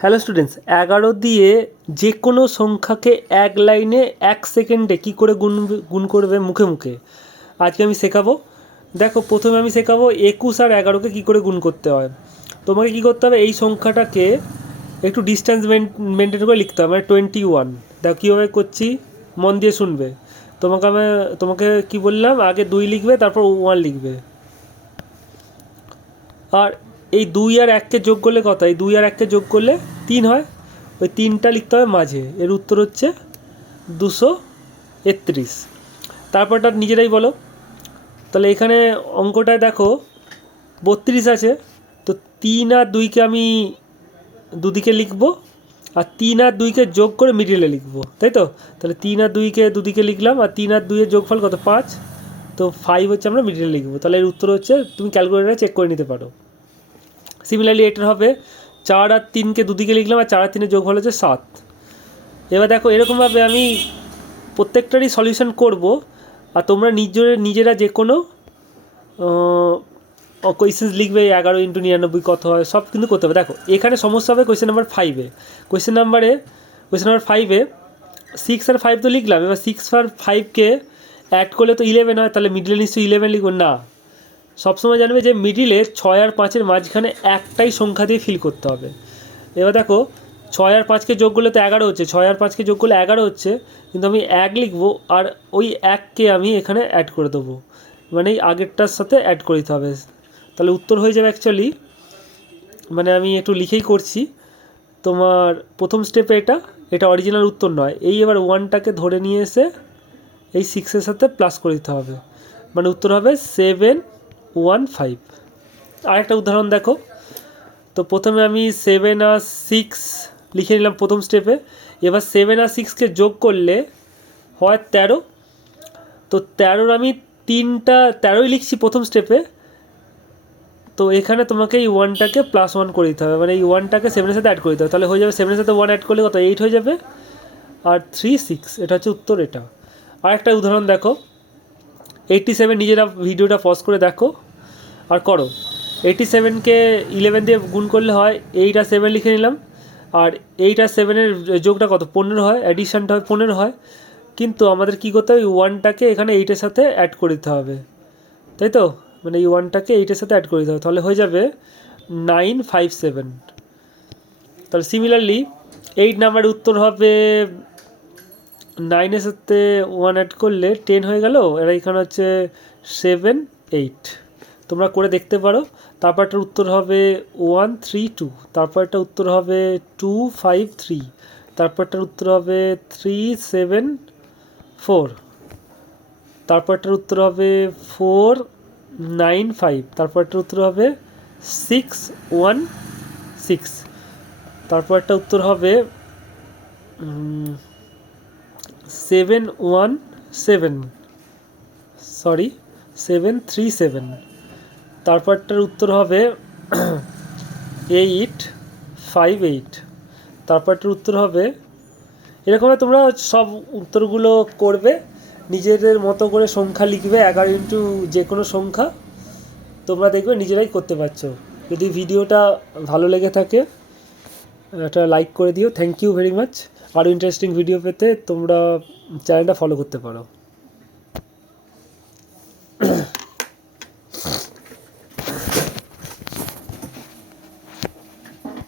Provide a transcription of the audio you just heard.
Hello students এগারো দিয়ে যে কোনো সংখ্যাকে এক লাইনে এক সেকেন্ডে কী করে গুণ গুণ করবে মুখে মুখে? আজকে আমি শেখাবো। দেখো, প্রথমে আমি শেখাবো একুশ আর এগারোকে কী করে গুণ করতে হয়। তোমাকে কী করতে হবে? এই সংখ্যাটাকে একটু ডিস্ট্যান্স মেনটেন করে লিখতে হবে। মানে টোয়েন্টি ওয়ান দেখো, কীভাবে করছি? মন দিয়ে শুনবে। তোমাকে আমি, তোমাকে কি বললাম? আগে দুই লিখবে, তারপর ওয়ান লিখবে। আর এই দুই আর এককে যোগ করলে কত এই দুই আর এককে যোগ করলে তিন হয়। ওই তিনটা লিখতে হবে মাঝে। এর উত্তর হচ্ছে দুশো একত্রিশ। তারপরটা নিজেরাই বলো। তাহলে এখানে অঙ্কটায় দেখো, বত্রিশ আছে। তো তিন আর দুইকে আমি দুদিকে লিখব আর তিন আর দুইকে যোগ করে মিডিলে লিখব, তাই তো? তাহলে তিন আর দুইকে দুদিকে লিখলাম আর তিন আর দুইয়ের যোগফল কত? পাঁচ। তো ফাইভ হচ্ছে আমরা মিডিলে লিখব। তাহলে এর উত্তর হচ্ছে, তুমি ক্যালকুলেটারে চেক করে নিতে পারো। সিমিলারলি এটার হবে। চার আর তিনকে দুদিকে লিখলাম আর চার আর তিনের যোগফল হচ্ছে সাত। এবার দেখো, এরকমভাবে আমি প্রত্যেকটারই সলিউশন করব। আর তোমরা নিজের, নিজেরা যে কোনো কোয়েশ্চেন্স লিখবে, এগারো ইন্টু নিরানব্বই কত হয়, সব কিন্তু করতে হবে। দেখো, এখানে সমস্যা হবে কোয়েশ্চেন নাম্বার ফাইভে কোয়েশ্চেন নাম্বারে কোয়েশ্চেন নাম্বার ফাইভে সিক্স আর ফাইভ তো লিখলাম। এবার সিক্স আর ফাইভকে অ্যাড করলে তো ইলেভেন হয়, তাহলে মিডলে নিশ্চয়ই ইলেভেন লিখব। না। সবসময় জানবে যে মিডিলে ছয় আর পাঁচের মাঝখানে একটাই সংখ্যা দিয়ে ফিল করতে হবে। এবার দেখো, ছয় আর পাঁচকে যোগ করলে তো এগারো হচ্ছে, ছয় আর পাঁচকে যোগ করলে এগারো হচ্ছে, কিন্তু আমি এক লিখব আর ওই এককে আমি এখানে অ্যাড করে দেবো। মানে এই আগেরটার সাথে অ্যাড করে দিতে হবে। তাহলে উত্তর হয়ে যাবে অ্যাকচুয়ালি মানে আমি একটু লিখেই করছি। তোমার প্রথম স্টেপে এটা এটা অরিজিনাল উত্তর নয়। এই এবার ওয়ানটাকে ধরে নিয়ে এসে এই সিক্সের সাথে প্লাস করে দিতে হবে। মানে উত্তর হবে সেভেন ওয়ান ফাইভ। আরেকটা উদাহরণ দেখো। তো প্রথমে আমি সেভেন আর সিক্স লিখে নিলাম প্রথম স্টেপে এবার সেভেন আর সিক্সকে যোগ করলে হয় তেরো। তো তেরোর আমি তিনটা, তেরোই লিখছি প্রথম স্টেপে তো এখানে তোমাকে এই ওয়ানটাকে প্লাস ওয়ান করে দিতে হবে। মানে এই ওয়ানটাকে সেভেনের সাথে অ্যাড করে দিতে হবে। তাহলে হয়ে যাবে সেভেনের সাথে ওয়ান অ্যাড করলে কত? এইট হয়ে যাবে। আর থ্রি সিক্স এটা হচ্ছে উত্তর এটা। আরেকটা উদাহরণ দেখো। এইটটি সেভেন নিজেরা ভিডিওটা পজ করে দেখো। আর করো। এইটি সেভেনকে ইলেভেন দিয়ে গুণ করলে হয় এইট সেভেন লিখে নিলাম। আর এইট সেভেনের যোগটা কত? পনেরো হয় অ্যাডিশানটা হয়, পনেরো হয়। কিন্তু আমাদের কী করতে হবে? ওয়ানটাকে এখানে এইটের সাথে অ্যাড করে দিতে হবে। তাই তো? মানে এই ওয়ানটাকে এইটের সাথে অ্যাড করে দিতে হবে। তাহলে হয়ে যাবে নাইন ফাইভ সেভেন তাহলে সিমিলারলি এইট নাম্বারের উত্তর হবে নাইনের সাথে ওয়ান অ্যাড করলে টেন হয়ে গেল। এর এখানে হচ্ছে সেভেন এইট তোমরা করে দেখতে পারো। তারপরটার উত্তর হবে ওয়ান থ্রি টু তারপরটা উত্তর হবে টু ফাইভ থ্রি তারপরটার উত্তর হবে থ্রি সেভেন ফোর তারপরটার উত্তর হবে ফোর নাইন ফাইভ তারপরটার উত্তর হবে সিক্স ওয়ান সিক্স তারপরটা উত্তর হবে seven one seven sorry seven three seven তারপরটার উত্তর হবে এইট ফাইভ এইট তারপরটার উত্তর হবে, এরকমভাবে তোমরা সব উত্তরগুলো করবে, নিজেদের মতো করে সংখ্যা লিখবে, এগারো ইন্টু যে কোনো সংখ্যা তোমরা দেখবে নিজেরাই করতে পারছ। যদি ভিডিওটা ভালো লেগে থাকে, একটা লাইক করে দিও। থ্যাংক ইউ ভেরি মাচ আরও ইন্টারেস্টিং ভিডিও পেতে তোমরা চ্যানেলটা ফলো করতে পারো।